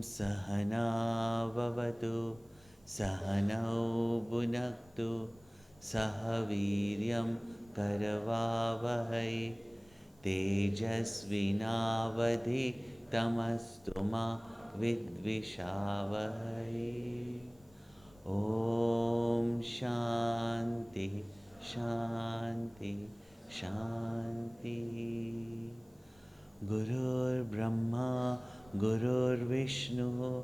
Sahana Vavatu Sahanau Bhunaktu Sahaviryam Karavavahai Tejasvinavadhi Tamastuma Vidvishavahai. Om Shanti Shanti Shanti. Gurur Brahma, Gurur Vishnu,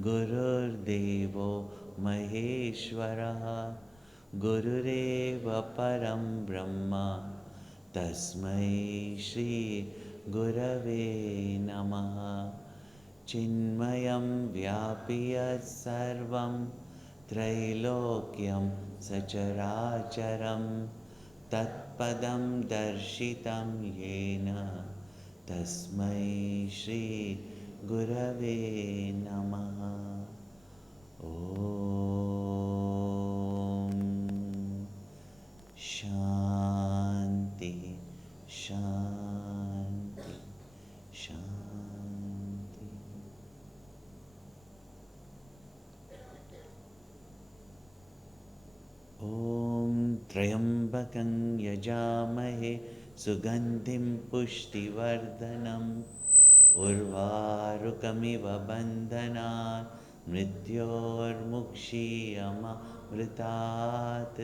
Gurur Devo Maheshwara, Gurureva Param Brahma, Tasmai Shri Gurave Namaha. Chinmayam Vyapiyat Sarvam Trailokyam Sacharacharam Tatpadam Darshitam Yena Tasmai Shri Gurave Namaha. Om Shanti Shanti Shanti. Om Trayambakam Yajamahe Sugandhim Pushtivardhanam Urvarukamiva Bandhanat Mrityormukshiyamamritat.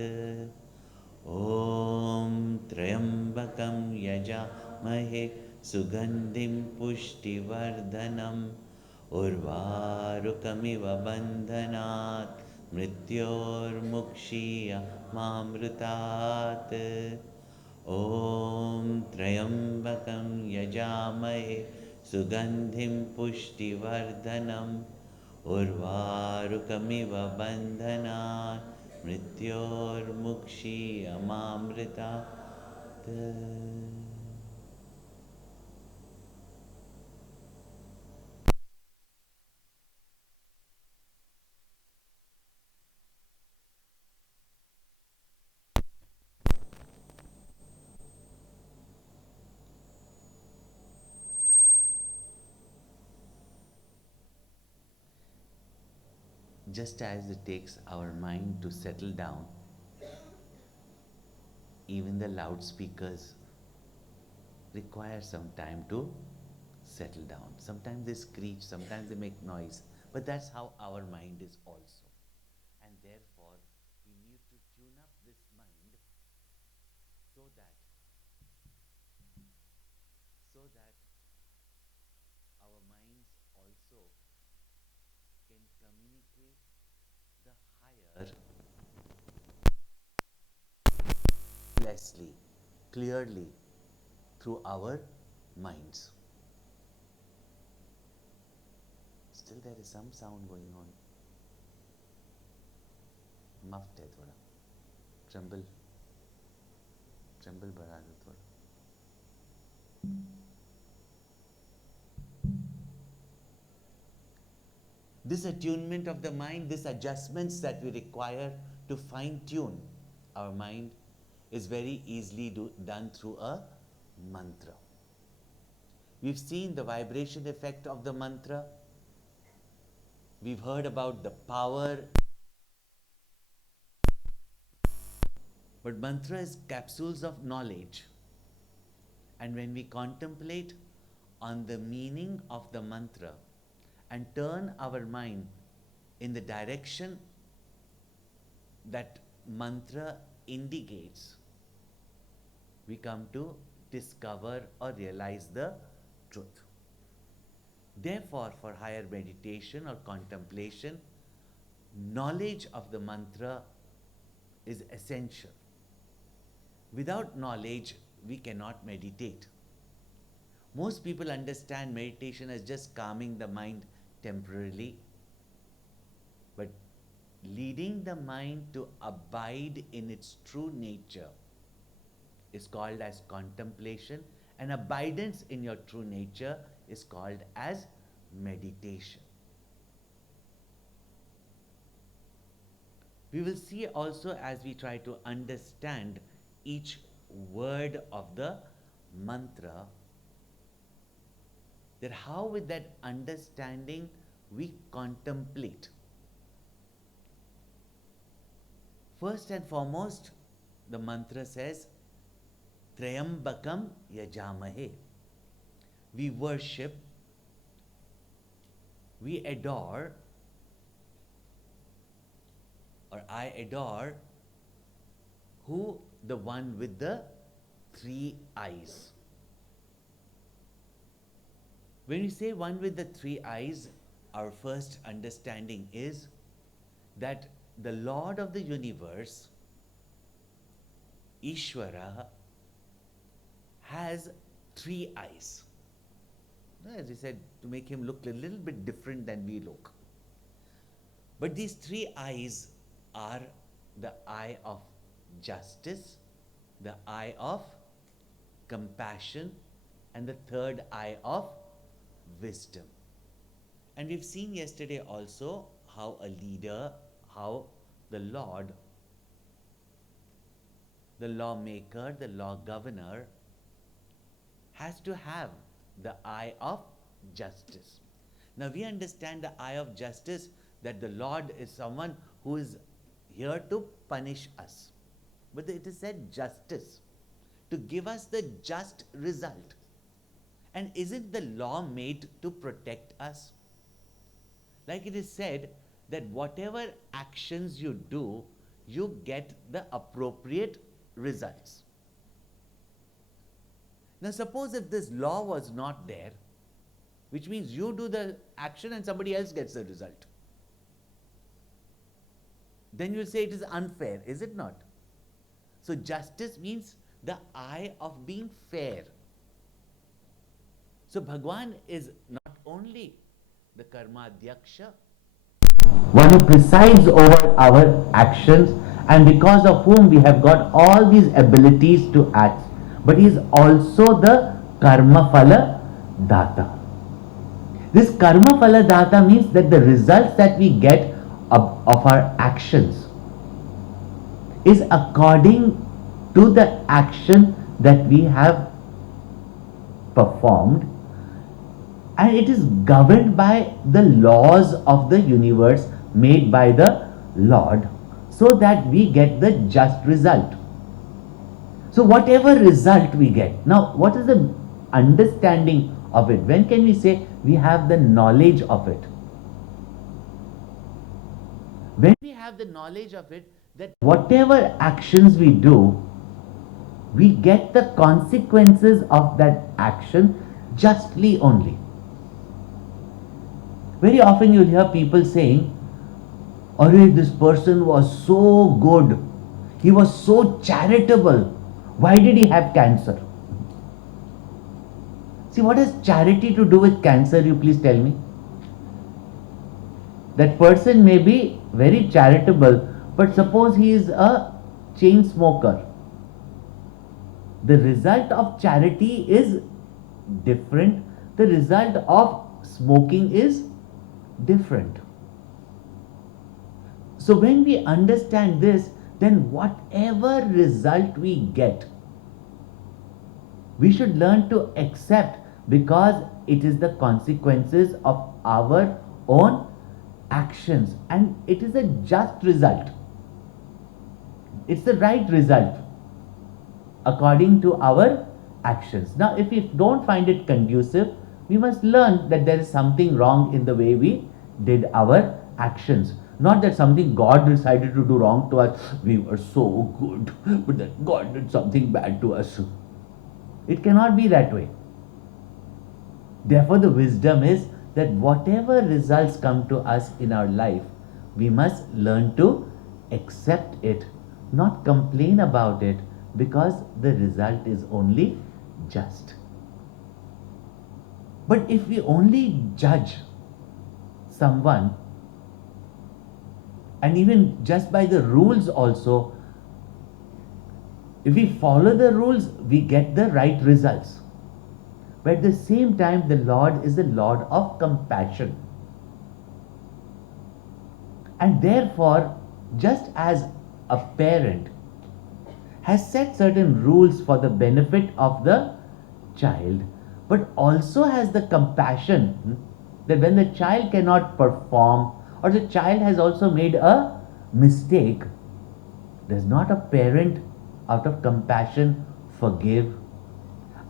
Om Trayambakam Yajamahe Sugandhim Pushtivardhanam Urvarukamiva Bandhanat Mrityormukshiyamamritat. Om Trayambakam Yajamahe Sugandhim Pushtivardhanam Urvarukamiva Bandhanat Mrityormukshiyamamritat. Just as it takes our mind to settle down, even the loudspeakers require some time to settle down. Sometimes they screech, sometimes they make noise, but that's how our mind is also. And therefore, we need to tune up this mind so that our minds also can communicate the higher lessly, clearly through our minds. Still there is some sound going on. Muffed है थोड़ा. Tremble बढ़ा दो थोड़ा. This attunement of the mind, these adjustments that we require to fine tune our mind is very easily done through a mantra. We've seen the vibration effect of the mantra. We've heard about the power. But mantra is capsules of knowledge. And when we contemplate on the meaning of the mantra and turn our mind in the direction that mantra indicates, we come to discover or realize the truth. Therefore, for higher meditation or contemplation, knowledge of the mantra is essential. Without knowledge, we cannot meditate. Most people understand meditation as just calming the mind temporarily, but leading the mind to abide in its true nature is called as contemplation, and abidance in your true nature is called as meditation. We will see also as we try to understand each word of the mantra that how with that understanding we contemplate. First and foremost, the mantra says, Trayambakam yajamahe. We worship, we adore, or I adore, who? The one with the three eyes. When we say one with the three eyes, our first understanding is that the Lord of the universe, Ishvara, has three eyes. As we said, to make him look a little bit different than we look. But these three eyes are the eye of justice, the eye of compassion, and the third eye of wisdom. And we've seen yesterday also how a leader, how the Lord, the lawmaker, the law governor, has to have the eye of justice. Now we understand the eye of justice, that the Lord is someone who is here to punish us. But it is said justice, to give us the just result. And isn't the law made to protect us? Like it is said that whatever actions you do, you get the appropriate results. Now suppose if this law was not there, which means you do the action and somebody else gets the result, then you'll say it is unfair, is it not? So justice means the eye of being fair. So Bhagwan is not only the Karmadhyaksha, one who presides over our actions, and because of whom we have got all these abilities to act, but he is also the Karma Phala Data. This Karma Phala Data means that the results that we get of our actions is according to the action that we have performed, and it is governed by the laws of the universe made by the Lord, so that we get the just result. So whatever result we get, now what is the understanding of it? When can we say we have the knowledge of it? When we have the knowledge of it, that whatever actions we do, we get the consequences of that action justly only. Very often you'll hear people saying, "Arey, this person was so good, he was so charitable, why did he have cancer?" See, what has charity to do with cancer, you please tell me? That person may be very charitable, but suppose he is a chain smoker. The result of charity is different. The result of smoking is different. So when we understand this, then whatever result we get, we should learn to accept, because it is the consequences of our own actions, and it is a just result. It's the right result according to our actions. Now, if we don't find it conducive, we must learn that there is something wrong in the way we did our actions. Not that something God decided to do wrong to us. We were so good, but that God did something bad to us. It cannot be that way. Therefore, the wisdom is that whatever results come to us in our life, we must learn to accept it, not complain about it, because the result is only just. But if we only judge someone, and even just by the rules also, if we follow the rules, we get the right results. But at the same time, the Lord is the Lord of compassion. And therefore, just as a parent has set certain rules for the benefit of the child, but also has the compassion that when the child cannot perform or the child has also made a mistake, does not a parent out of compassion forgive,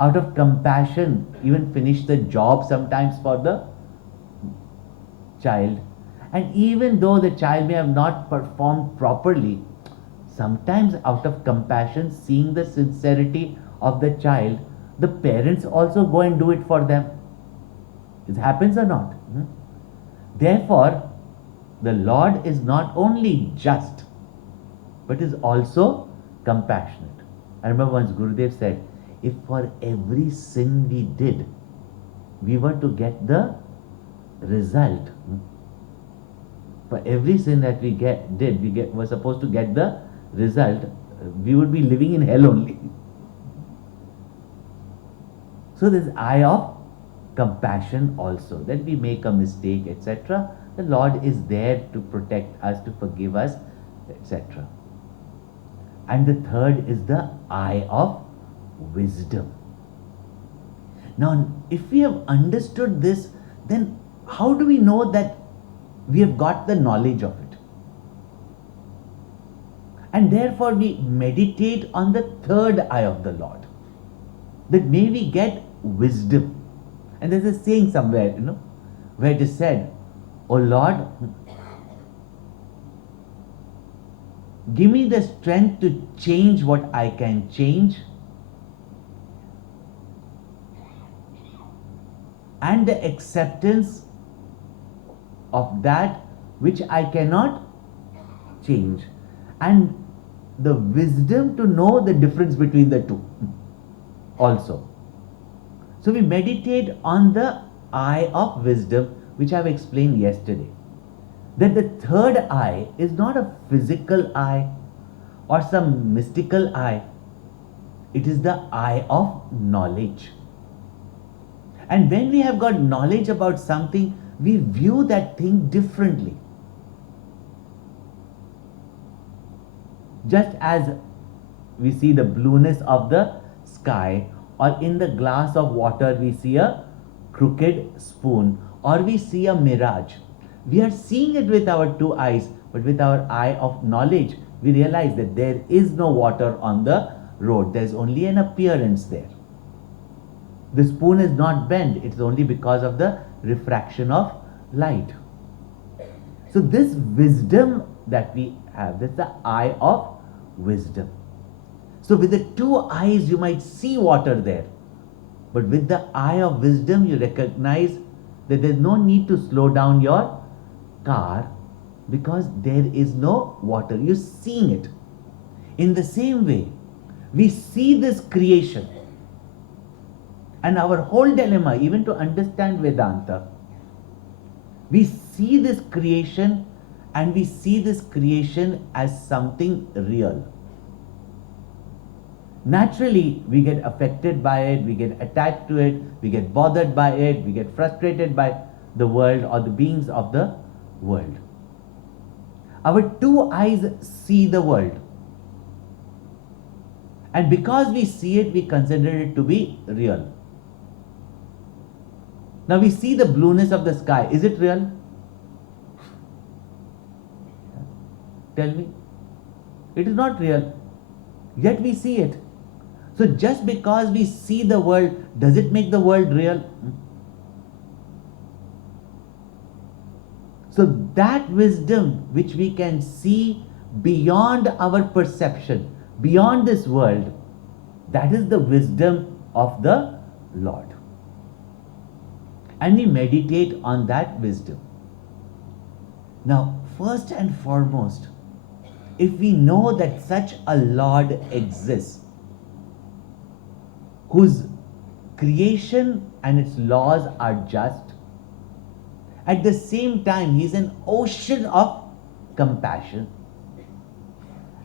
out of compassion even finish the job sometimes for the child? And even though the child may have not performed properly, sometimes out of compassion, seeing the sincerity of the child, the parents also go and do it for them. It happens or not? Therefore, the Lord is not only just, but is also compassionate. I remember once Gurudev said, if for every sin we did, we were to get the result. For every sin that we were supposed to get the result, we would be living in hell only. So this eye of compassion also, that we make a mistake, etc. The Lord is there to protect us, to forgive us, etc. And the third is the eye of wisdom. Now, if we have understood this, then how do we know that we have got the knowledge of it? And therefore we meditate on the third eye of the Lord, that may we get wisdom. And there's a saying somewhere, where it is said, "O Lord, give me the strength to change what I can change, and the acceptance of that which I cannot change, and the wisdom to know the difference between the two also." So we meditate on the eye of wisdom, which I have explained yesterday. That the third eye is not a physical eye or some mystical eye. It is the eye of knowledge. And when we have got knowledge about something, we view that thing differently. Just as we see the blueness of the sky, or in the glass of water we see a crooked spoon, or we see a mirage. We are seeing it with our two eyes, but with our eye of knowledge, we realize that there is no water on the road. There is only an appearance there. The spoon is not bent. It is only because of the refraction of light. So this wisdom that we have, that's the eye of wisdom. So with the two eyes you might see water there, but with the eye of wisdom you recognize that there is no need to slow down your car because there is no water. You're seeing it. In the same way, we see this creation, and our whole dilemma, even to understand Vedanta, we see this creation and we see this creation as something real. Naturally, we get affected by it, we get attached to it, we get bothered by it, we get frustrated by the world or the beings of the world. Our two eyes see the world. And because we see it, we consider it to be real. Now we see the blueness of the sky. Is it real? Tell me. It is not real. Yet we see it. So just because we see the world, does it make the world real? So that wisdom which we can see beyond our perception, beyond this world, that is the wisdom of the Lord. And we meditate on that wisdom. Now, first and foremost, if we know that such a Lord exists, whose creation and its laws are just. At the same time, He is an ocean of compassion.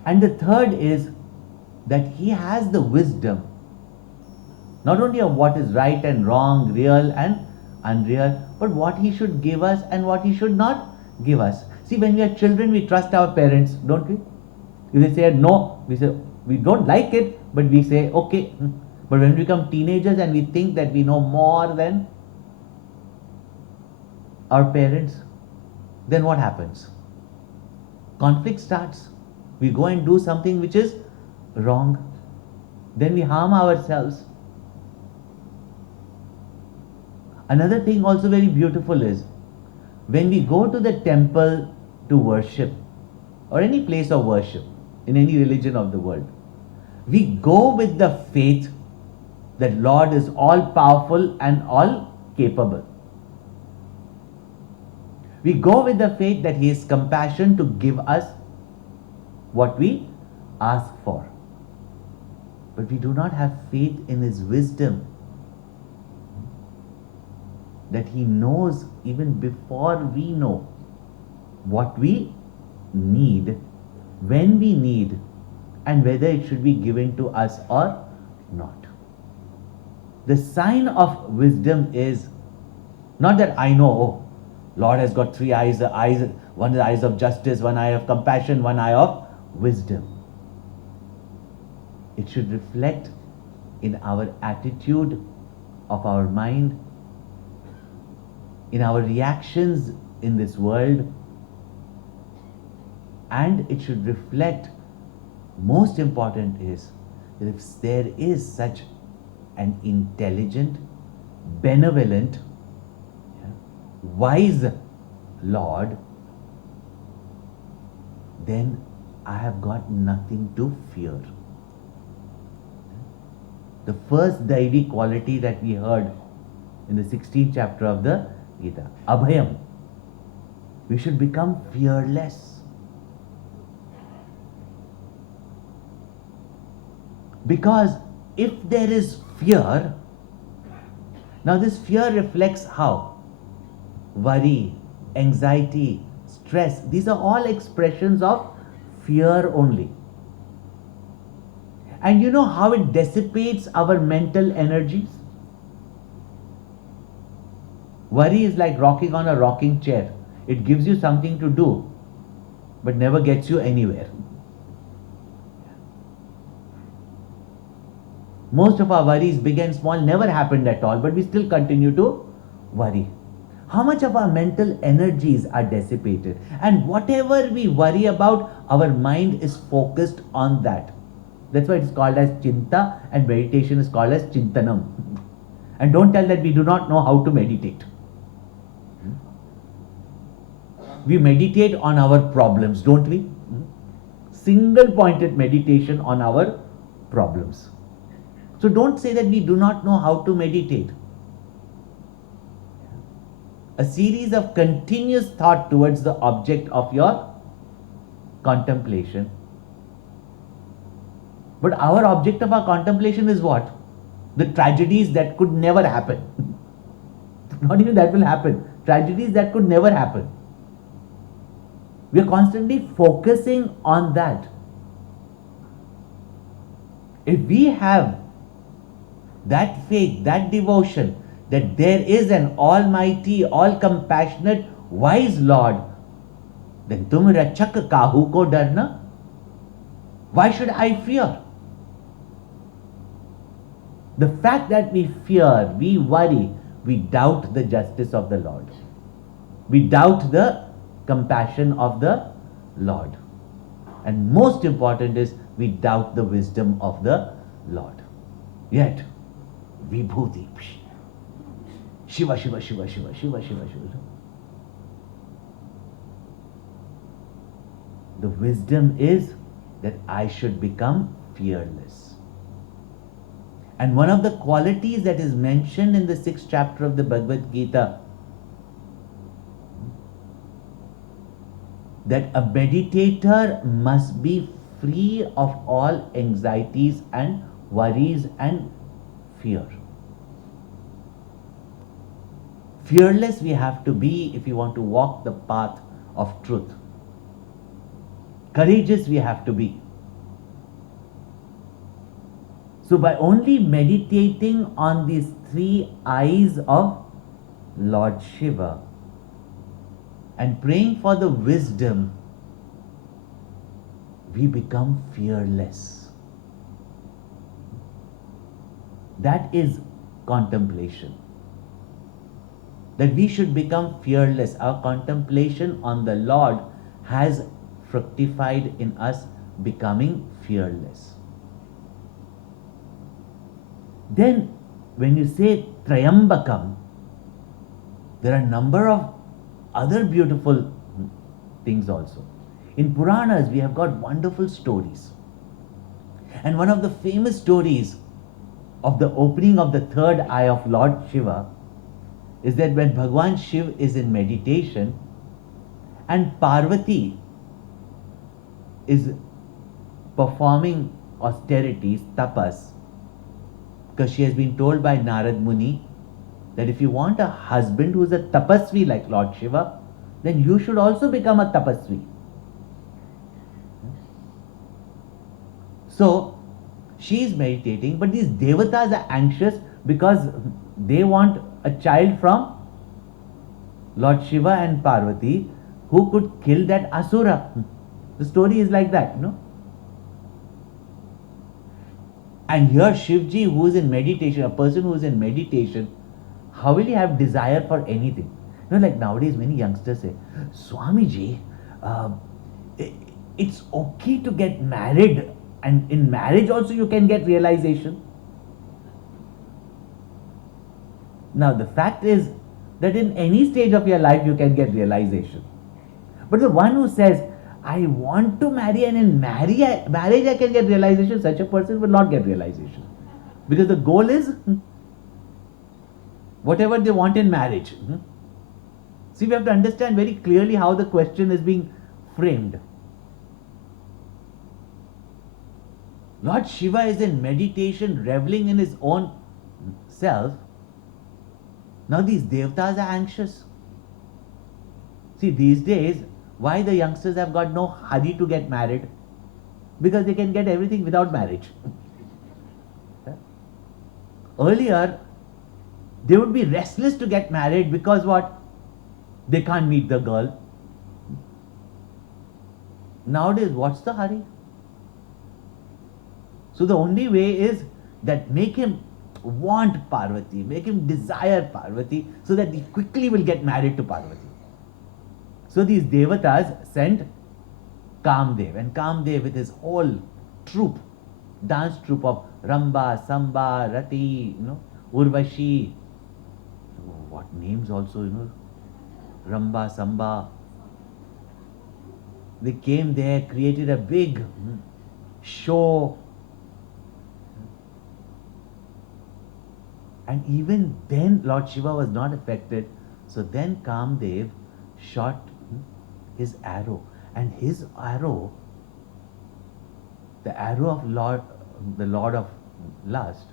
And the third is that He has the wisdom, not only of what is right and wrong, real and unreal, but what He should give us and what He should not give us. See, when we are children, we trust our parents, don't we? If they say no, we say we don't like it, but we say okay. But when we become teenagers and we think that we know more than our parents, then what happens? Conflict starts. We go and do something which is wrong. Then we harm ourselves. Another thing also very beautiful is when we go to the temple to worship or any place of worship in any religion of the world, we go with the faith that Lord is all powerful and all capable. We go with the faith that He is compassion to give us what we ask for. But we do not have faith in His wisdom, that He knows even before we know what we need, when we need, and whether it should be given to us or not. The sign of wisdom is not that I know, oh, Lord has got three eyes, one is the eyes of justice, one eye of compassion, one eye of wisdom. It should reflect in our attitude of our mind, in our reactions in this world, and it should reflect, most important is, that if there is such an intelligent, benevolent, wise Lord, then I have got nothing to fear. The first Daivi quality that we heard in the 16th chapter of the Gita, Abhayam. We should become fearless. Because if there is fear, now this fear reflects how? Worry, anxiety, stress, these are all expressions of fear only. And you know how it dissipates our mental energies? Worry is like rocking on a rocking chair. It gives you something to do, but never gets you anywhere. Most of our worries, big and small, never happened at all, but we still continue to worry. How much of our mental energies are dissipated? And whatever we worry about, our mind is focused on that. That's why it's called as Chinta, and meditation is called as Chintanam. And don't tell that we do not know how to meditate. We meditate on our problems, don't we? Single pointed meditation on our problems. So don't say that we do not know how to meditate. A series of continuous thought towards the object of your contemplation. But our object of our contemplation is what? The tragedies that could never happen. Not even that will happen. Tragedies that could never happen. We are constantly focusing on that. If we have that faith, that devotion, that there is an almighty, all-compassionate, wise Lord, then tum rachak kahu ko darna? Why should I fear? The fact that we fear, we worry, we doubt the justice of the Lord. We doubt the compassion of the Lord. And most important is, we doubt the wisdom of the Lord. Yet, Vibhuti, Shiva, Shiva, Shiva, Shiva, Shiva, Shiva, Shiva. The wisdom is that I should become fearless. And one of the qualities that is mentioned in the 6th chapter of the Bhagavad Gita, that a meditator must be free of all anxieties and worries and fear. Fearless we have to be if we want to walk the path of truth. Courageous we have to be. So by only meditating on these three eyes of Lord Shiva and praying for the wisdom, we become fearless. That is contemplation. That we should become fearless. Our contemplation on the Lord has fructified in us becoming fearless. Then, when you say Trayambakam, there are a number of other beautiful things also. In Puranas, we have got wonderful stories. And one of the famous stories of the opening of the third eye of Lord Shiva is that when Bhagwan Shiv is in meditation and Parvati is performing austerities, tapas, because she has been told by Narad Muni that if you want a husband who is a tapasvi like Lord Shiva, then you should also become a tapasvi. So she is meditating, but these devatas are anxious because they want a child from Lord Shiva and Parvati who could kill that asura. The story is like that, And here Shivji, who is in meditation, a person who is in meditation, how will he have desire for anything? Like nowadays many youngsters say, Swamiji, it's okay to get married, and in marriage also you can get realization. Now the fact is that in any stage of your life you can get realization. But the one who says, I want to marry and in marriage I can get realization, such a person will not get realization. Because the goal is whatever they want in marriage. See, we have to understand very clearly how the question is being framed. Lord Shiva is in meditation, reveling in his own self. Now these devatas are anxious. See, these days, why the youngsters have got no hurry to get married? Because they can get everything without marriage. Earlier, they would be restless to get married because what? They can't meet the girl. Nowadays, what's the hurry? So the only way is that make him want Parvati, make him desire Parvati, so that he quickly will get married to Parvati. So these devatas sent Kamdev, and Kamdev with his whole troupe, dance troupe of Ramba, Samba, Rati, Urvashi, what names also, Ramba, Samba. They came there, created a big show. And even then Lord Shiva was not affected. So then Kamdev shot his arrow. And his arrow, the arrow of the Lord of Lust,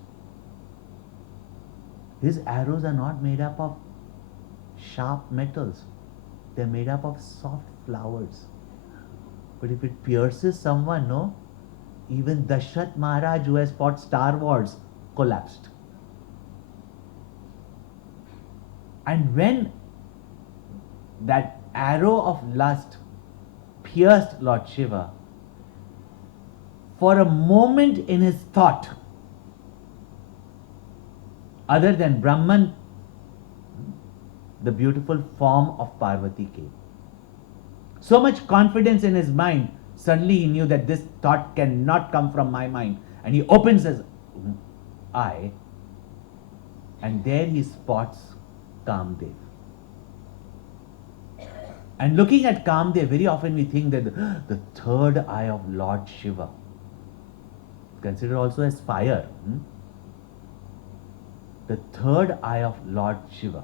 his arrows are not made up of sharp metals. They're made up of soft flowers. But if it pierces someone, even Dashrath Maharaj, who has fought Star Wars, collapsed. And when that arrow of lust pierced Lord Shiva, for a moment in his thought, other than Brahman, the beautiful form of Parvati came. So much confidence in his mind, suddenly he knew that this thought cannot come from my mind. And he opens his eye, and there he spots Kamdev. And looking at Kamdev, very often we think that the third eye of Lord Shiva, considered also as fire, the third eye of Lord Shiva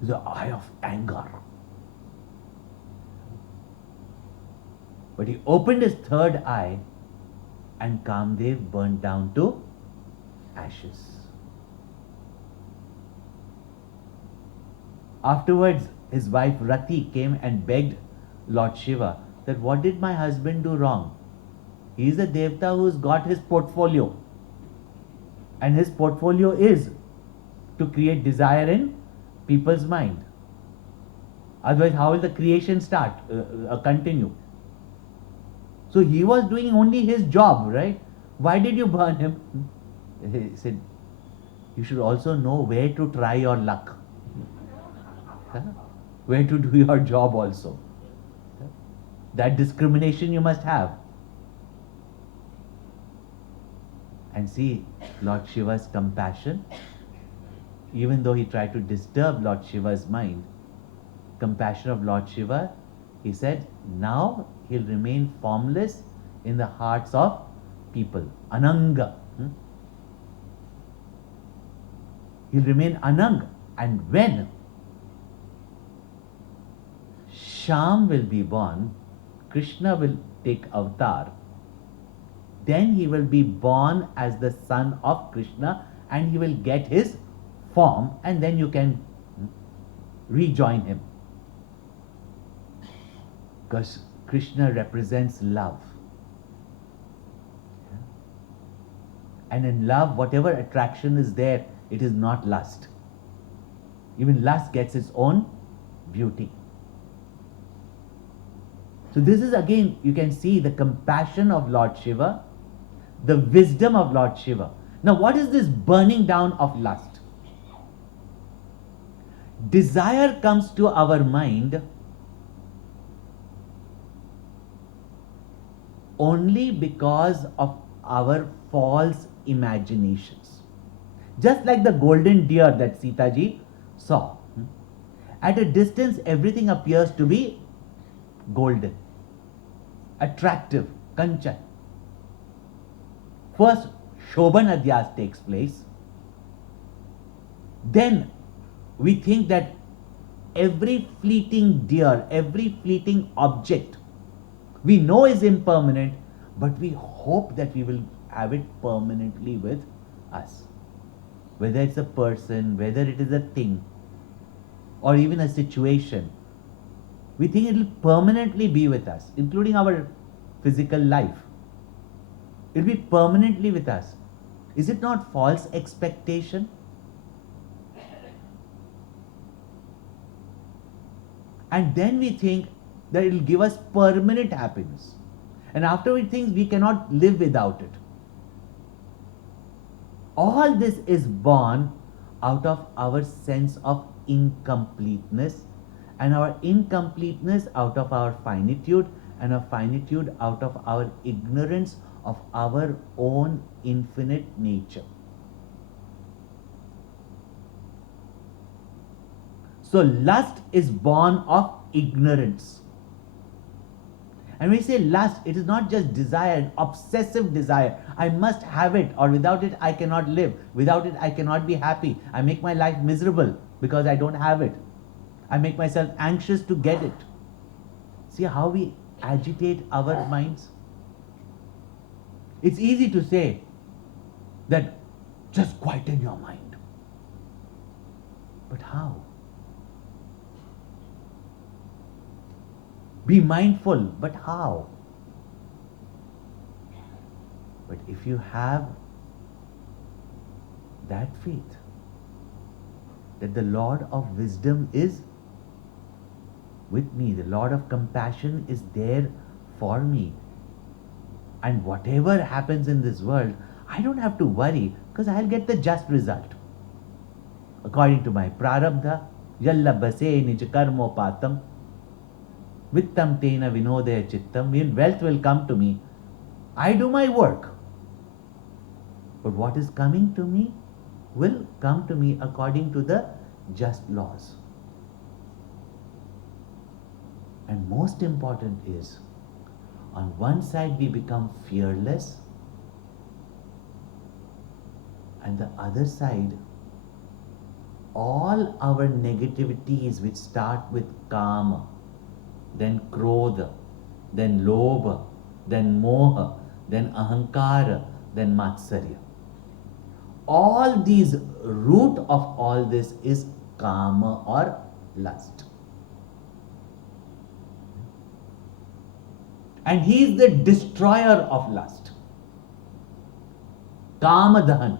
is the eye of anger. But he opened his third eye and Kamdev burned down to ashes. Afterwards, his wife Rati came and begged Lord Shiva that, what did my husband do wrong? He is a devta who's got his portfolio, and his portfolio is to create desire in people's mind. Otherwise, how will the creation continue? So he was doing only his job, right? Why did you burn him? He said, you should also know where to try your luck. Where to do your job also. That discrimination you must have. And see Lord Shiva's compassion. Even though he tried to disturb Lord Shiva's mind, compassion of Lord Shiva, he said, now he'll remain formless in the hearts of people. Ananga. He'll remain Anang. And when Sham will be born, Krishna will take avatar, then he will be born as the son of Krishna and he will get his form, and then you can rejoin him. Because Krishna represents love. And in love, whatever attraction is there, it is not lust. Even lust gets its own beauty. So this is again, you can see the compassion of Lord Shiva, the wisdom of Lord Shiva. Now what is this burning down of lust? Desire comes to our mind only because of our false imaginations. Just like the golden deer that Sita ji saw. At a distance, everything appears to be golden, attractive, kanchan. First, Shobhan Adhyas takes place. Then we think that every fleeting deer, every fleeting object, we know is impermanent, but we hope that we will have it permanently with us. Whether it's a person, whether it is a thing, or even a situation, we think it will permanently be with us, including our physical life. It will be permanently with us. Is it not false expectation? And then we think that it will give us permanent happiness. And after we think we cannot live without it. All this is born out of our sense of incompleteness, and our incompleteness out of our finitude, and our finitude out of our ignorance of our own infinite nature. So lust is born of ignorance. And when we say lust, it is not just desire, an obsessive desire. I must have it, or without it I cannot live. Without it I cannot be happy. I make my life miserable because I don't have it. I make myself anxious to get it. See how we agitate our minds? It's easy to say that just quieten your mind. But how? Be mindful, but how? But if you have that faith that the Lord of wisdom is with me, the Lord of compassion is there for me, and whatever happens in this world, I don't have to worry because I'll get the just result. According to my prarabdha, yalla base nij karmopatam, vittam tena vinodaya chittam, wealth will come to me. I do my work. But what is coming to me will come to me according to the just laws. And most important is, on one side we become fearless, and the other side, all our negativities which start with kama, then krodha, then lobha, then moha, then ahankara, then matsarya. All these, root of all this is kama or lust. And he is the destroyer of lust. Kamadahan.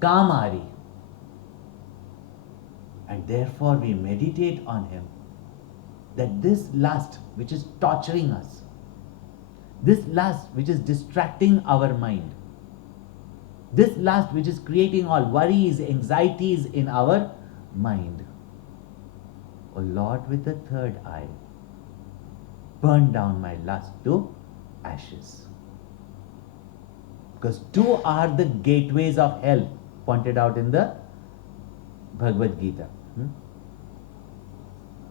Kamari. And therefore we meditate on him, that this lust which is torturing us, this lust which is distracting our mind, this lust which is creating all worries, anxieties in our mind, O Lord with the third eye, burn down my lust to ashes. Because two are the gateways of hell, pointed out in the Bhagavad Gita.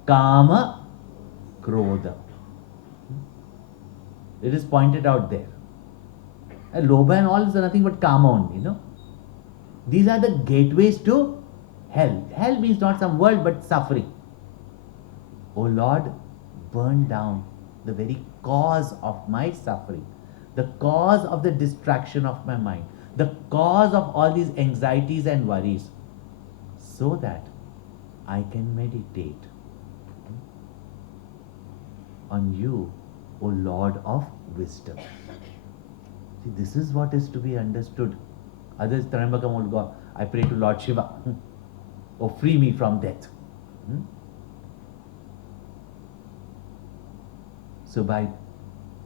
Kama, Krodha. It is pointed out there. And Lobha and all is nothing but Kama only, These are the gateways to hell. Hell means not some world but suffering. O Lord, burn down the very cause of my suffering, the cause of the distraction of my mind, the cause of all these anxieties and worries, so that I can meditate on you, O Lord of wisdom. See, this is what is to be understood. Others, Trayambakam will go, I pray to Lord Shiva, oh, free me from death. So by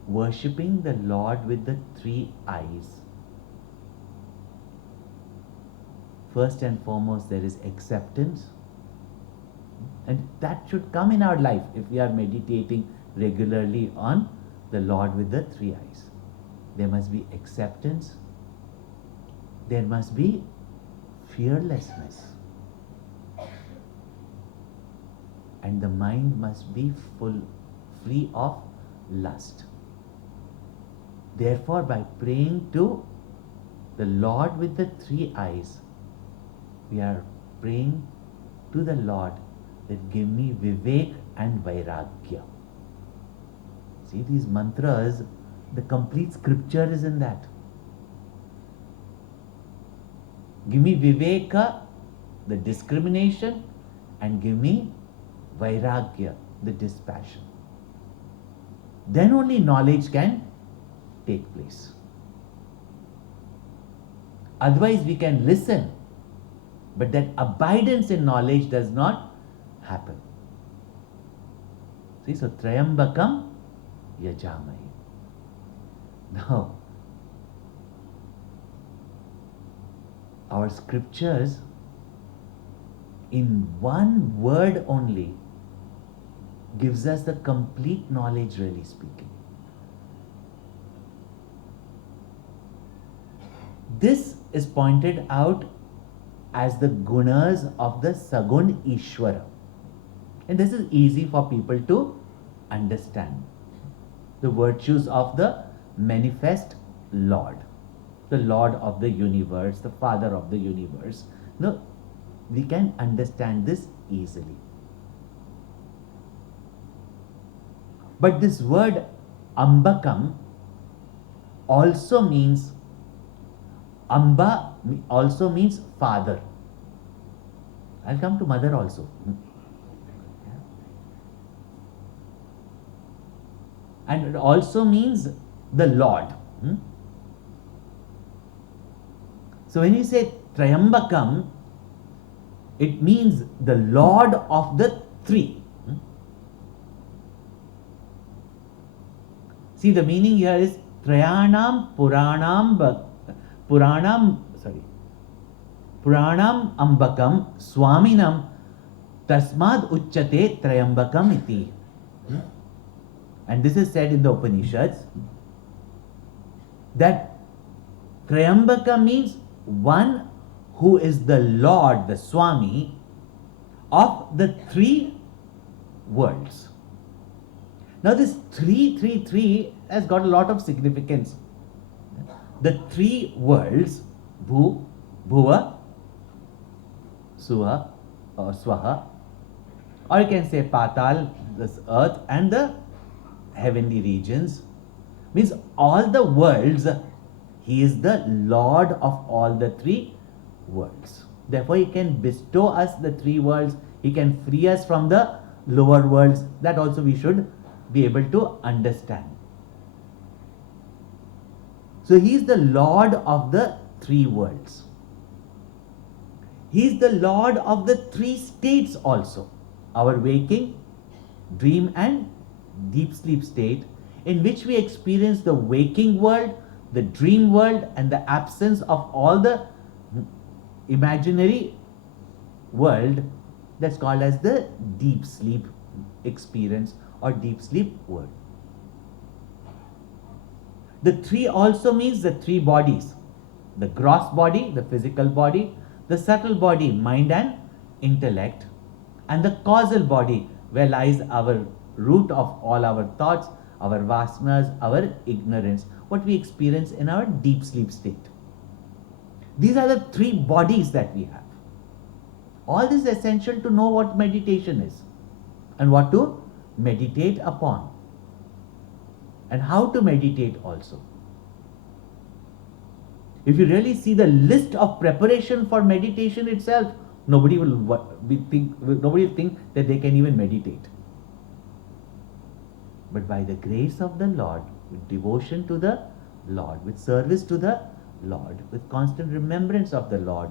worshipping the Lord with the three eyes, first and foremost there is acceptance, and that should come in our life if we are meditating regularly on the Lord with the three eyes. There must be acceptance, there must be fearlessness, and the mind must be free of lust. Therefore, by praying to the Lord with the three eyes, we are praying to the Lord that give me vivek and vairagya. See, these mantras, the complete scripture is in that. Give me viveka, the discrimination, and give me vairagya, the dispassion. Then only knowledge can take place. Otherwise, we can listen, but that abidance in knowledge does not happen. See, so Trayambakam Yajamahi. Now, our scriptures, in one word only, gives us the complete knowledge, really speaking. This is pointed out as the gunas of the Sagun Ishvara. And this is easy for people to understand. The virtues of the manifest Lord, the Lord of the universe, the Father of the universe. No, we can understand this easily. But this word Ambakam also means, Amba also means father. I'll come to mother also. And it also means the Lord. So when you say Trayambakam, it means the Lord of the three. See, the meaning here is Trayanam Puranam Ambakam Swaminam Tasmad Uchchate Trayambakam iti. And this is said in the Upanishads, that Trayambaka means one who is the Lord, the Swami of the three worlds. Now this 333 has got a lot of significance. The three worlds, Bhuva, Suha or Swaha, or you can say Patal, this earth, and the heavenly regions, means all the worlds, he is the Lord of all the three worlds. Therefore, He can bestow us the three worlds. He can free us from the lower worlds. That also we should be able to understand. So He is the Lord of the three worlds. He is the Lord of the three states also. Our waking, dream and deep sleep state, in which we experience the waking world, the dream world, and the absence of all the imaginary world. That's called as the deep sleep experience or deep sleep world. The three also means the three bodies: the gross body, the physical body, the subtle body, mind and intellect, and the causal body, where lies our root of all our thoughts, our vasanas, our ignorance, what we experience in our deep sleep state. These are the three bodies that we have. All this is essential to know what meditation is and what to meditate upon and how to meditate also. If you really see the list of preparation for meditation itself, nobody will think that they can even meditate. But by the grace of the Lord, with devotion to the Lord, with service to the Lord, with constant remembrance of the Lord,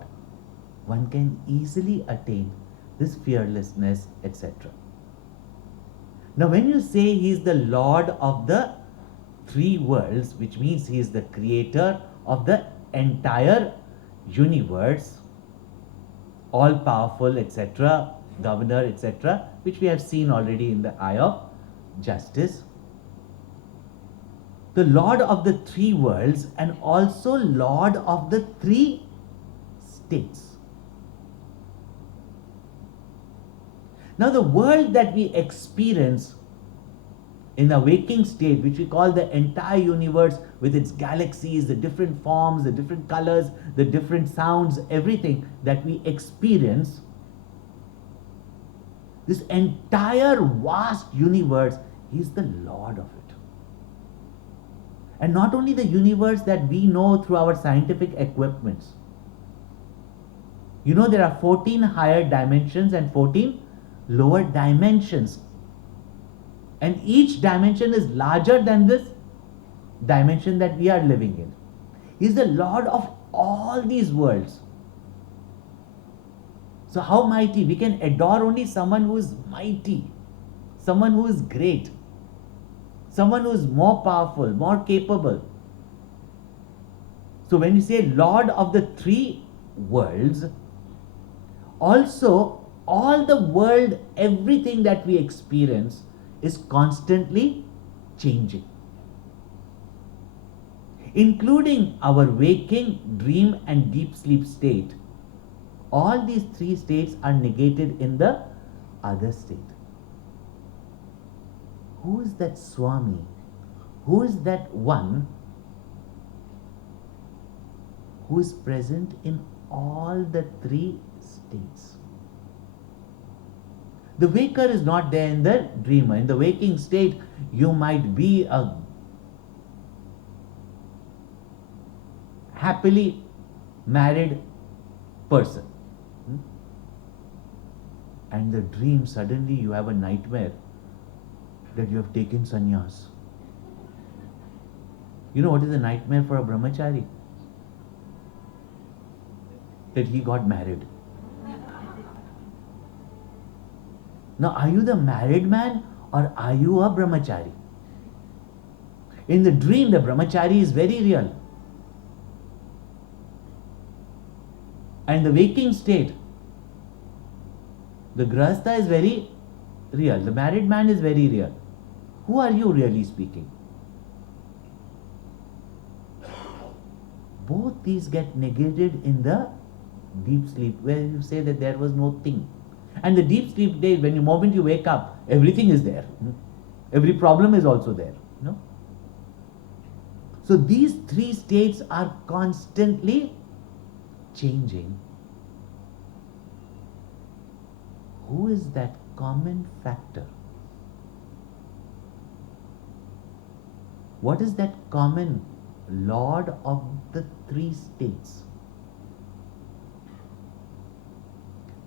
one can easily attain this fearlessness, etc. Now, when you say He is the Lord of the three worlds, which means He is the creator of the entire universe, all powerful, etc., governor, etc., which we have seen already in the eye of justice, the Lord of the three worlds and also Lord of the three states. Now, the world that we experience in the waking state, which we call the entire universe with its galaxies, the different forms, the different colors, the different sounds, everything that we experience, this entire vast universe, He is the Lord of it. And not only the universe that we know through our scientific equipments. You know, there are 14 higher dimensions and 14 lower dimensions. And each dimension is larger than this dimension that we are living in. He is the Lord of all these worlds. So how mighty? We can adore only someone who is mighty, someone who is great, someone who is more powerful, more capable. So when you say Lord of the three worlds, also all the world, everything that we experience is constantly changing, including our waking, dream and deep sleep state. All these three states are negated in the other state. Who is that Swami? Who is that one who is present in all the three states? The waker is not there in the dreamer. In the waking state, you might be a happily married person. And the dream, suddenly you have a nightmare that you have taken sannyas. You know what is a nightmare for a brahmachari? That he got married. Now, are you the married man or are you a brahmachari? In the dream, the brahmachari is very real. And the waking state, the grahastha is very real. The married man is very real. Who are you really speaking? Both these get negated in the deep sleep, where you say that there was no thing. And the deep sleep days, when the moment you wake up, everything is there. Every problem is also there. So these three states are constantly changing. Who is that common factor? What is that common Lord of the three states?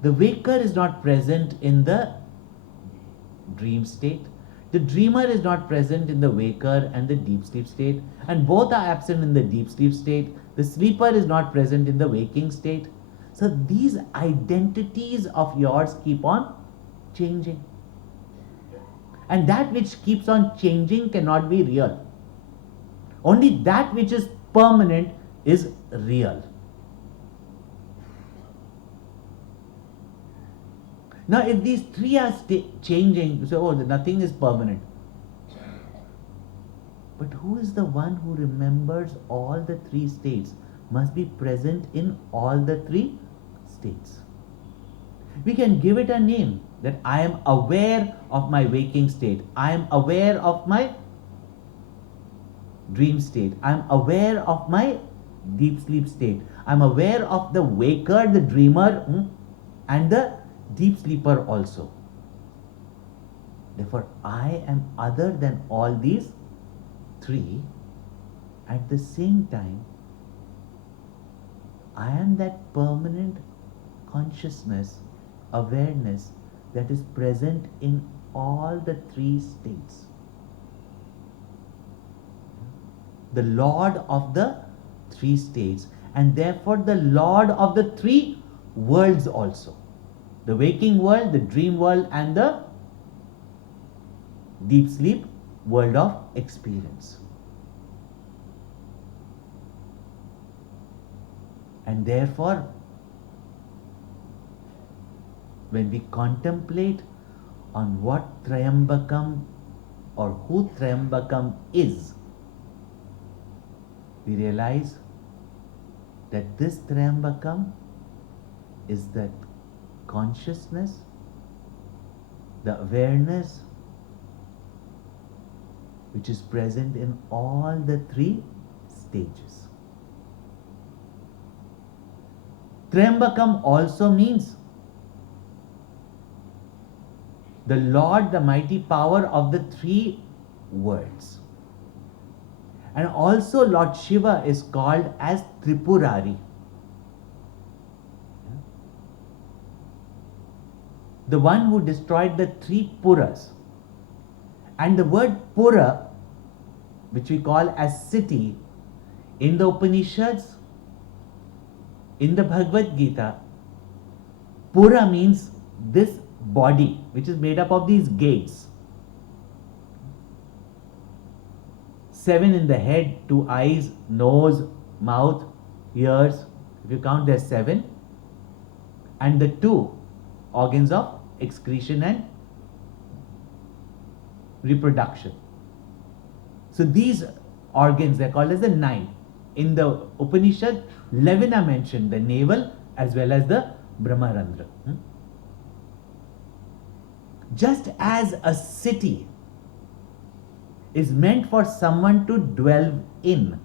The waker is not present in the dream state. The dreamer is not present in the waker and the deep sleep state, and both are absent in the deep sleep state. The sleeper is not present in the waking state. So these identities of yours keep on changing. And that which keeps on changing cannot be real. Only that which is permanent is real. Now, if these three are changing, you say, oh, nothing is permanent. But who is the one who remembers all the three states? Must be present in all the three states. We can give it a name, that I am aware of my waking state. I am aware of my dream state. I am aware of my deep sleep state. I am aware of the waker, the dreamer, and the deep sleeper also. Therefore, I am other than all these three. At the same time, I am that permanent consciousness, awareness that is present in all the three states. The Lord of the three states, and therefore the Lord of the three worlds also. The waking world, the dream world, and the deep sleep world of experience. And therefore, when we contemplate on what Trayambakam or who Trayambakam is, we realize that this Trayambakam is that consciousness, the awareness which is present in all the three stages. Trayambakam also means the Lord, the mighty power of the three worlds. And also Lord Shiva is called as Tripurari. The one who destroyed the three Puras. And the word Pura, which we call as city, in the Upanishads, in the Bhagavad Gita, Pura means this body, which is made up of these gates. 7 in the head, 2 eyes, nose, mouth, ears. If you count, there's 7. And the 2 organs of excretion and reproduction. So these organs, they're called as the 9. In the Upanishad, 11 are mentioned, the navel as well as the Brahmarandra. Just as a city is meant for someone to dwell in,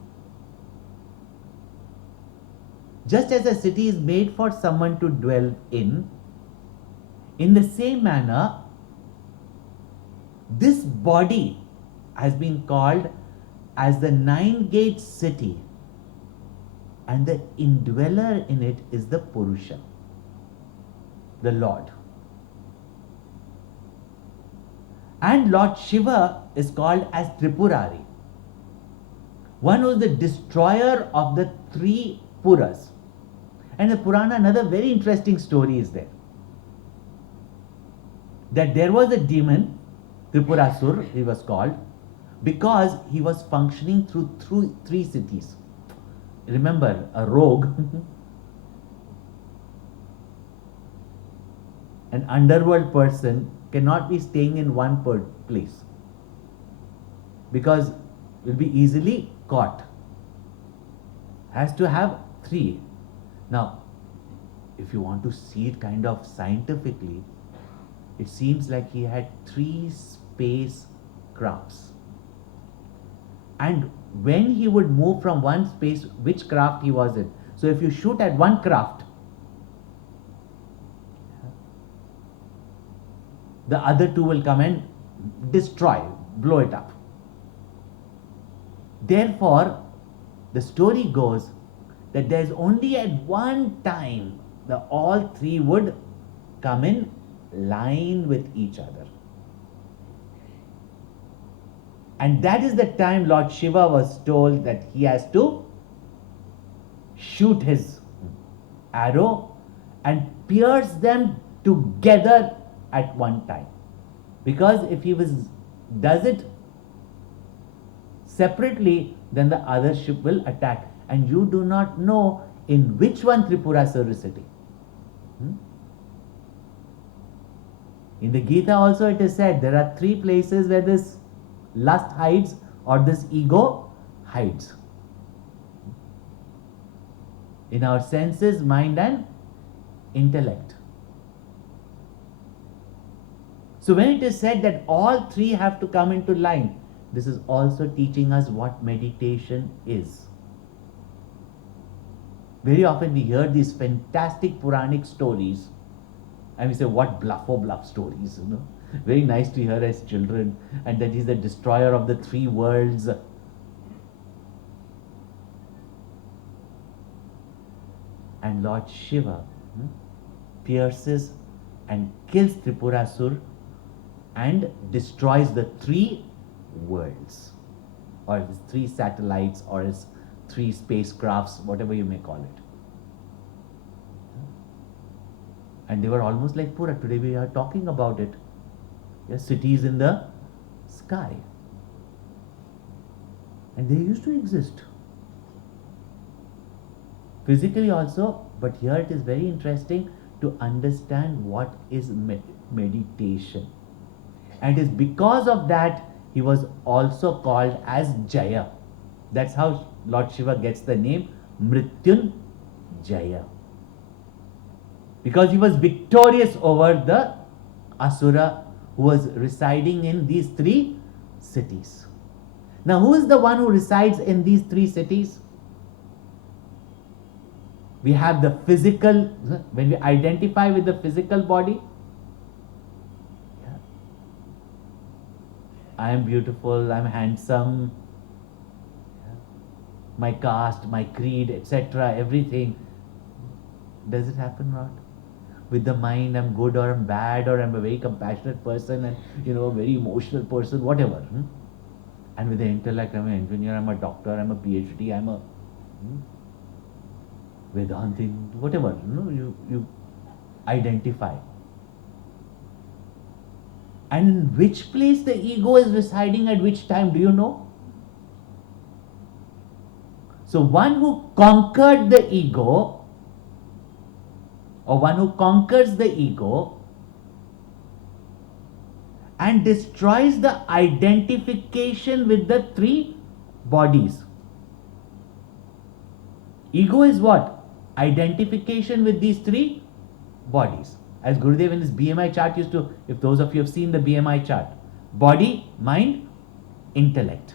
just as a city is made for someone to dwell in the same manner, this body has been called as the 9-gate city, and the indweller in it is the Purusha, the Lord. And Lord Shiva is called as Tripurari, one who is the destroyer of the three Puras. And the Purana, another very interesting story is there. That there was a demon, Tripurasur he was called, because he was functioning through 3 cities. Remember, a rogue, an underworld person, cannot be staying in one place because will be easily caught. Has to have 3. Now, if you want to see it kind of scientifically, it seems like he had 3 space crafts. And when he would move from one space, which craft he was in. So if you shoot at one craft, the other 2 will come and destroy, blow it up. Therefore, the story goes that there is only at one time the all 3 would come in line with each other. And that is the time Lord Shiva was told that he has to shoot his arrow and pierce them together at one time. Because if he does it separately, then the other ship will attack. And you do not know in which one Tripurasura is sitting. In the Gita also it is said there are 3 places where this lust hides or this ego hides. In our senses, mind and intellect. So when it is said that all 3 have to come into line, this is also teaching us what meditation is. Very often we hear these fantastic Puranic stories and we say, what bluff stories, Very nice to hear as children, and that he's the destroyer of the 3 worlds. And Lord Shiva pierces and kills Tripurasura and destroys the 3 worlds, or his 3 satellites, or his 3 spacecrafts, whatever you may call it. And they were almost like Pura. Today we are talking about it. Yes, cities in the sky. And they used to exist. Physically also, but here it is very interesting to understand what is meditation. And it is because of that he was also called as Jaya. That's how Lord Shiva gets the name Mrityunjaya. Because he was victorious over the Asura who was residing in these 3 cities. Now, who is the one who resides in these 3 cities? We have the physical, when we identify with the physical body, I am beautiful, I am handsome, my caste, my creed, etc., everything. Does it happen or not? With the mind, I'm good or I'm bad, or I'm a very compassionate person and a very emotional person, whatever. And with the intellect, I'm an engineer, I'm a doctor, I'm a PhD, I'm a Vedanti, whatever, you identify. And in which place the ego is residing at which time, do you know? So one who conquered the ego, or one who conquers the ego and destroys the identification with the 3 bodies. Ego is what? Identification with these 3 bodies. As Gurudev in his BMI chart used to, if those of you have seen the BMI chart, body, mind, intellect.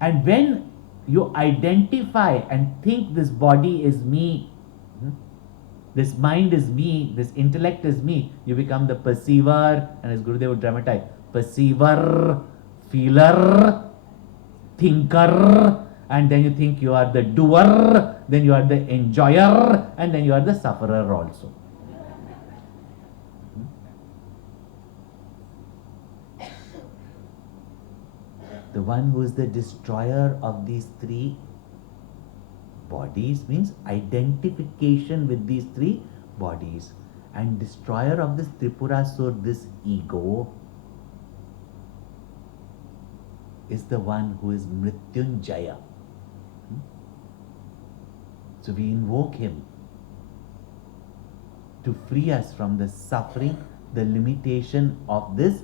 And when you identify and think this body is me, this mind is me, this intellect is me, you become the perceiver, and as Gurudev would dramatize, perceiver, feeler, thinker, and then you think you are the doer, then you are the enjoyer, and then you are the sufferer also. The one who is the destroyer of these 3 bodies means identification with these 3 bodies, and destroyer of this Tripurasura, this ego, is the one who is Mrityunjaya. So we invoke him to free us from the suffering, the limitation of this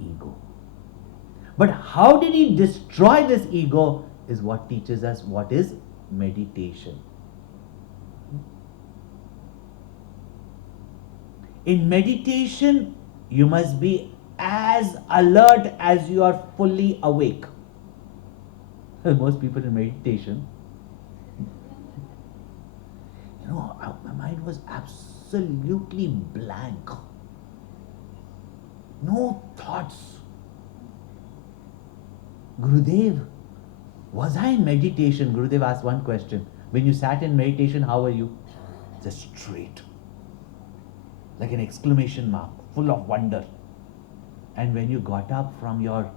ego. But how did he destroy this ego is what teaches us what is meditation. In meditation, you must be as alert as you are fully awake. Most people in meditation, my mind was absolutely blank. No thoughts. Gurudev, was I in meditation? Gurudev asked one question. When you sat in meditation, how were you? Just straight. like an exclamation mark, full of wonder. And when you got up from your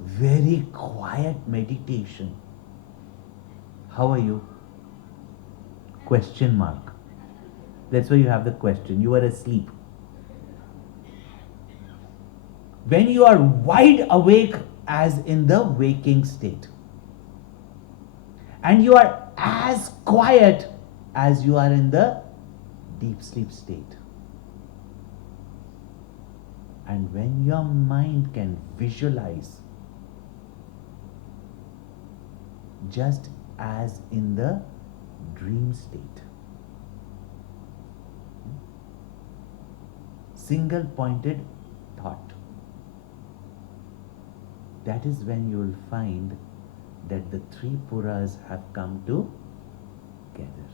very quiet meditation, how are you? Question mark. That's why you have the question. You were asleep. When you are wide awake, as in the waking state, and you are as quiet as you are in the deep sleep state, and when your mind can visualize just as in the dream state, single pointed thought, that is when you will find that the three puras have come together.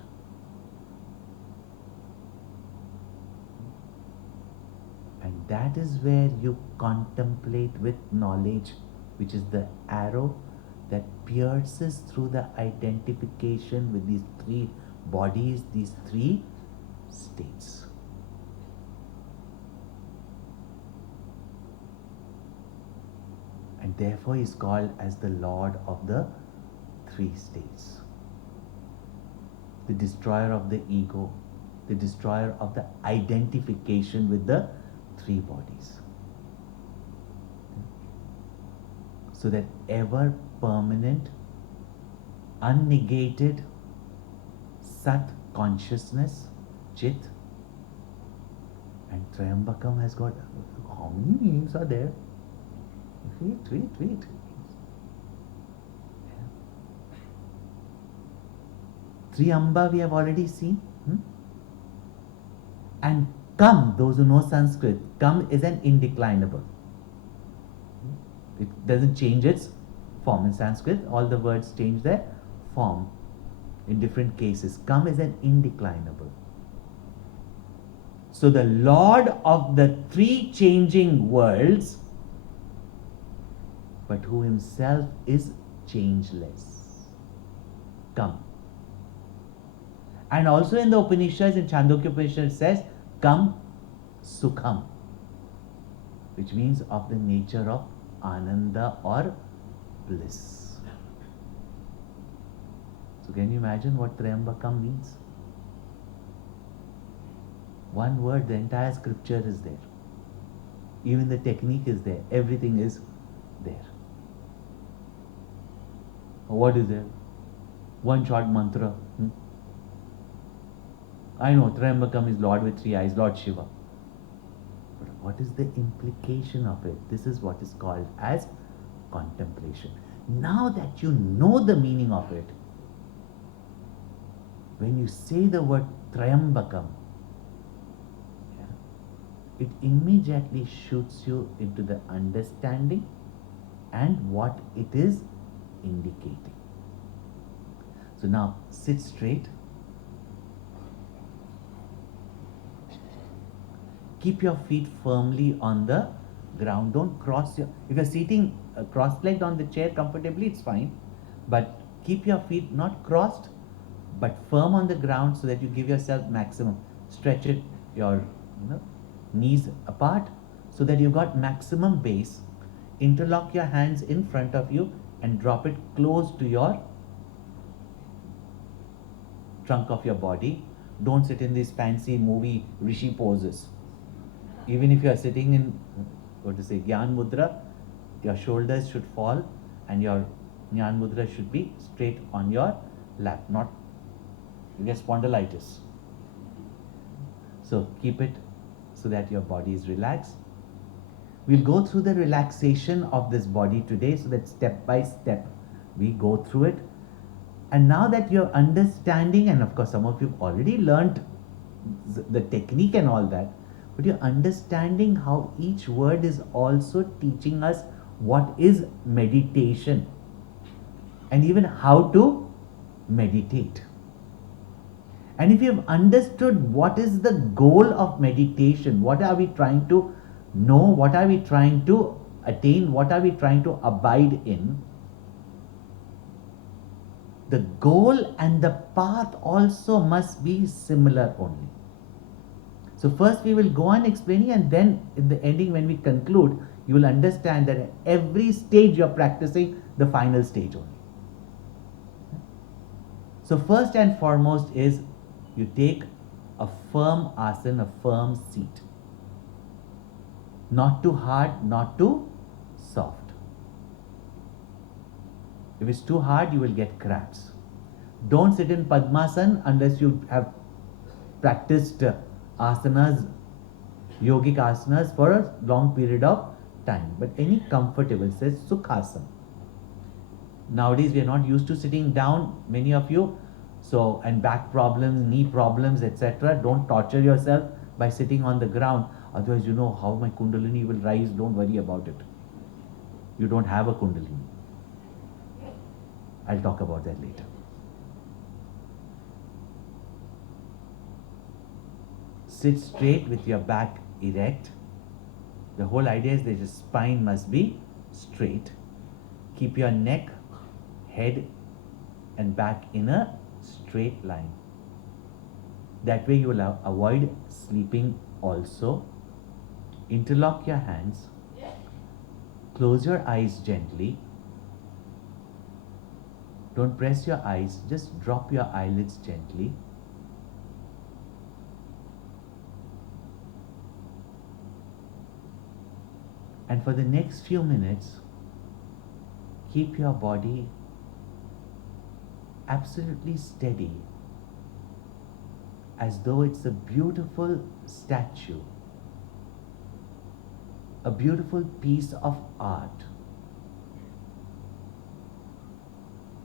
And that is where you contemplate with knowledge, which is the arrow that pierces through the identification with these three bodies, these three states. And therefore is called as the Lord of the three states. The destroyer of the ego, the destroyer of the identification with the three bodies. So that ever permanent, unnegated Sat consciousness, Chit, and Trayambakam has got, how many meanings are there? Wait. Triamba we have already seen. And Kam, those who know Sanskrit, Kam is an indeclinable. It doesn't change its form. In Sanskrit, all the words change their form in different cases. Kam is an indeclinable. So the Lord of the three changing worlds, but who himself is changeless. Kam. And also in the Upanishads, in Chandogya Upanishad, it says, Kam Sukham, which means of the nature of Ananda or bliss. So can you imagine what Trayambakam means? One word, the entire scripture is there. Even the technique is there. Everything is there. What is there? One short mantra. I know Trayambakam is Lord with three eyes, Lord Shiva. But what is the implication of it? This is what is called as contemplation. Now that you know the meaning of it, when you say the word Trayambakam, it immediately shoots you into the understanding and what it is indicating. So now sit straight. Keep your feet firmly on the ground. Don't cross your... If you're sitting cross-legged on the chair comfortably, it's fine. But keep your feet not crossed, but firm on the ground so that you give yourself maximum. Stretch it, your knees apart so that you've got maximum base. Interlock your hands in front of you and drop it close to your trunk of your body. Don't sit in these fancy movie rishi poses. Even if you are sitting in, Gyan Mudra, your shoulders should fall and your Jnana Mudra should be straight on your lap, not you get spondylitis. So keep it so that your body is relaxed. We'll go through the relaxation of this body today so that step by step we go through it. And now that you're understanding, and of course some of you have already learned the technique and all that, but you're understanding how each word is also teaching us what is meditation and even how to meditate. And if you have understood what is the goal of meditation, what are we trying to know, what are we trying to attain, what are we trying to abide in, the goal and the path also must be similar only. So first we will go on explaining, and then in the ending when we conclude, you will understand that at every stage you are practicing the final stage only. So first and foremost is you take a firm asana, a firm seat. Not too hard, not too soft. If it's too hard, you will get cramps. Don't sit in Padmasana unless you have practiced asanas, yogic asanas for a long period of time. But any comfortable, says Sukhasana. Nowadays we are not used to sitting down, many of you. So, and back problems, knee problems, etc. Don't torture yourself by sitting on the ground. Otherwise, you know how my Kundalini will rise. Don't worry about it. You don't have a Kundalini. I'll talk about that later. Sit straight with your back erect. The whole idea is that your spine must be straight. Keep your neck, head, and back in a straight line. That way you will avoid sleeping also. Interlock your hands. Close your eyes gently. Don't press your eyes, just drop your eyelids gently. And for the next few minutes, keep your body absolutely steady, as though it's a beautiful statue, a beautiful piece of art.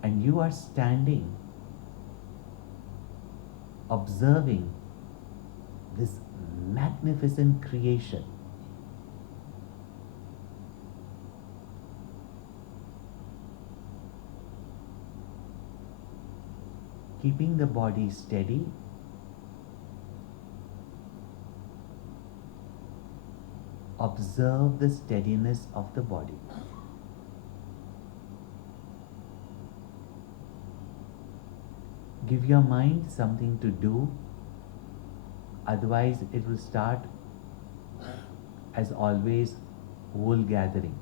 And you are standing, observing this magnificent creation. Keeping the body steady, observe the steadiness of the body. Give your mind something to do, otherwise it will start, as always, wool gathering.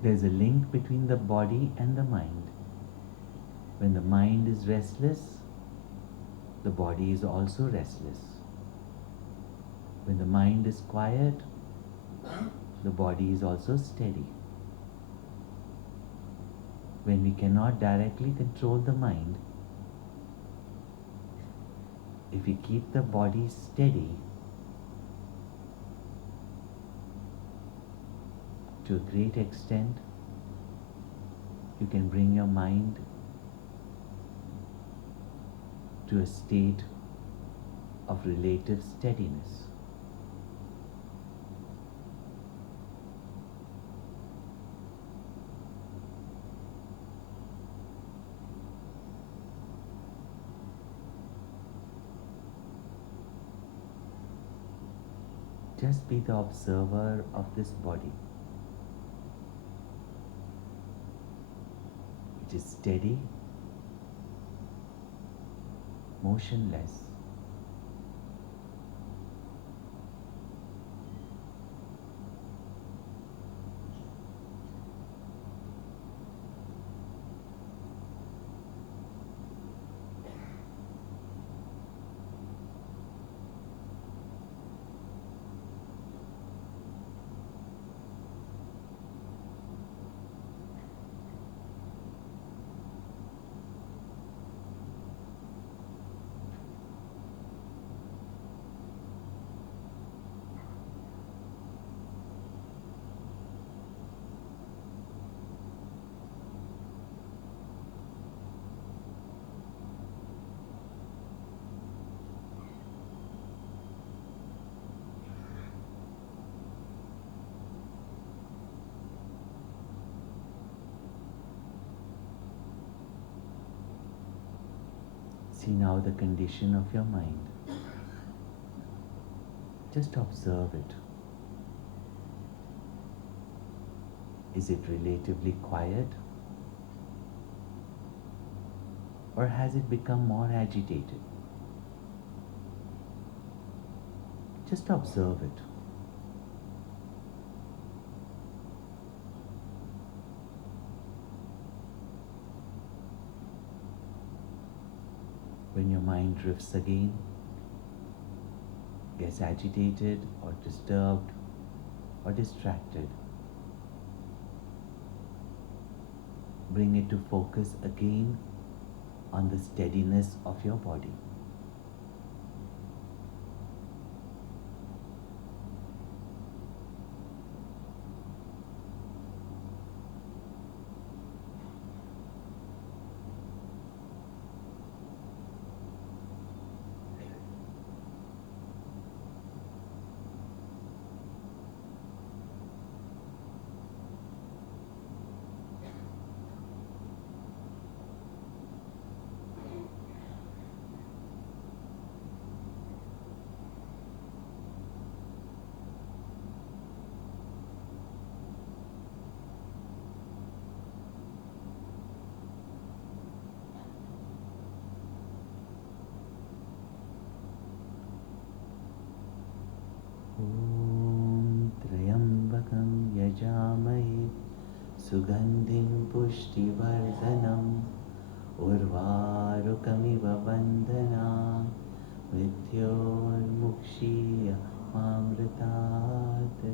There's a link between the body and the mind. When the mind is restless, the body is also restless. When the mind is quiet, the body is also steady. When we cannot directly control the mind, if we keep the body steady, to a great extent, you can bring your mind to a state of relative steadiness. Just be the observer of this body, which is steady, motionless. See now the condition of your mind. Just observe it. Is it relatively quiet? Or has it become more agitated? Just observe it. When your mind drifts again, gets agitated or disturbed or distracted, bring it to focus again on the steadiness of your body. ॐ त्र्यम्बकं यजामहे सुगन्धिं पुष्टिवर्धनम् उर्वारुकमिव बन्धनान् मृत्योर्मुक्षीय मामृतात्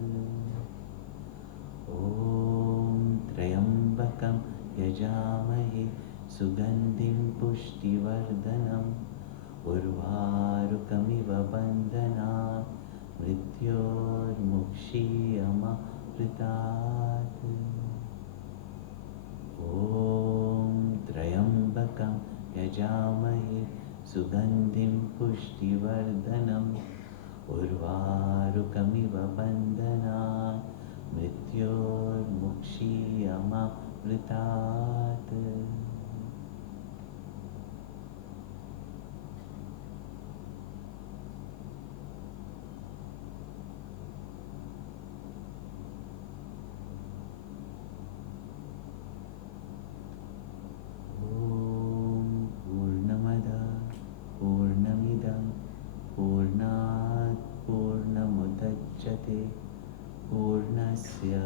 ॐ त्र्यम्बकं यजामहे सुगन्धिं पुष्टिवर्धनम् उर्वारुकमिव बन्धनान् मृत्योर्मुक्षीयमामृतात् ॐ त्र्यम्बकं यजामहे सुगन्धिं पुष्टिवर्धनम् उर्वारुकमिव बन्धनान् मृत्योर्मुक्षीयमामृतात् पूर्णस्य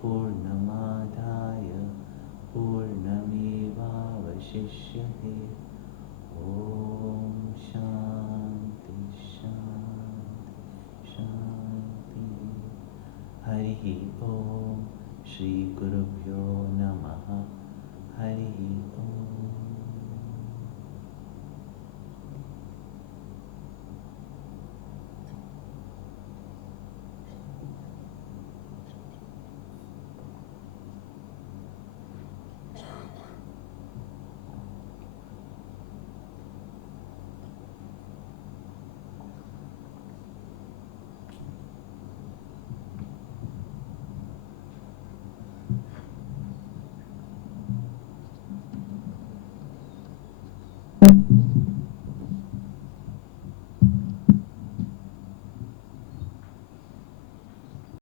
पूर्णमादाय पूर्णमेवावशिष्यते ॐ शान्ति शान्ति शान्ति हरिः ॐ श्रीगुरुभ्यो नमः हरिः ॐ